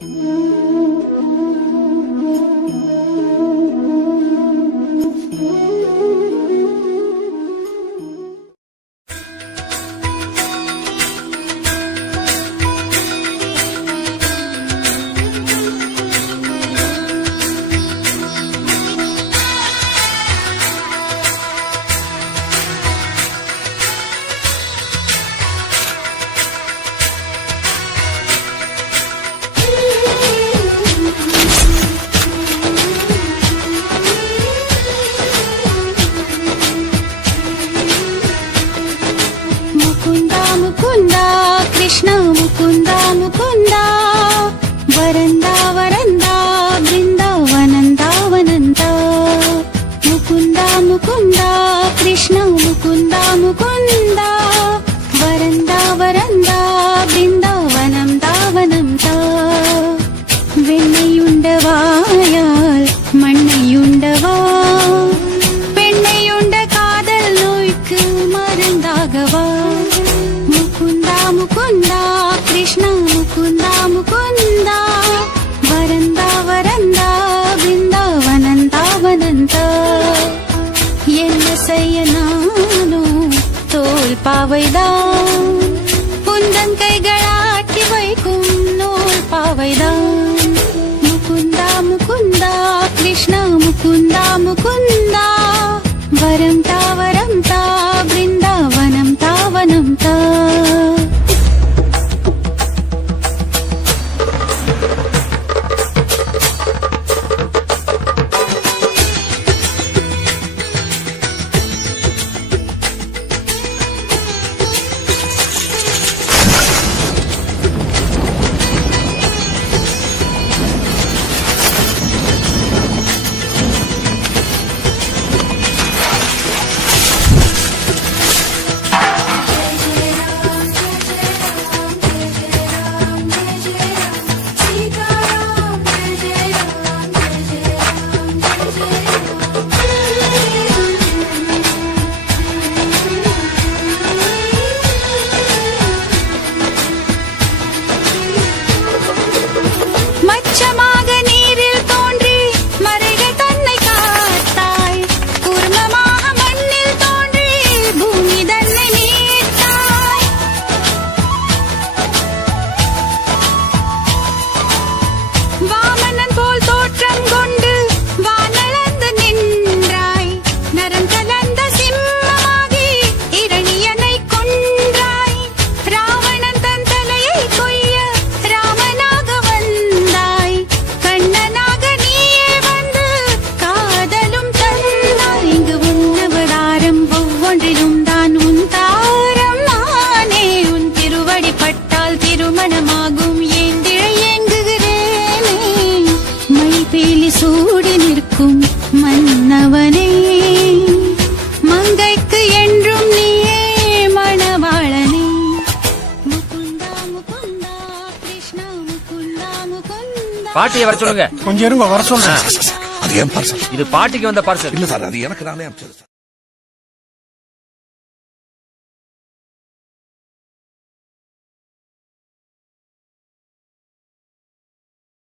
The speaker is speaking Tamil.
Mm-hmm. முகுந்தா முகுந்தா கிருஷ்ணா முகுந்தா முகுந்தா. வரந்தா வரந்தா பிருந்தாவனந்தா வனந்தா என்ன செய்ய நானோ தோல் பாவைதான் உந்தன் கைகளாட்டி வைக்கும் நூல் பாவைதான் முகுந்தா முகுந்தா கிருஷ்ணா வரம் சூடி நிற்கும் மன்னவனே. மங்கைக்கு என்றும் நீயே மணவாளனே. முகுந்தா முகுந்தா கிருஷ்ணா முகுந்தா முகுந்தா. பாட்டியை வர சொல்லுங்க. கொஞ்சம் இருங்க வர சொல்றேன். அது ஏன் பார்சல்? இது பாட்டிக்கு வந்த பார்சல். இல்ல சார் அது எனக்கு நானே அனுப்பிச்சது சார்.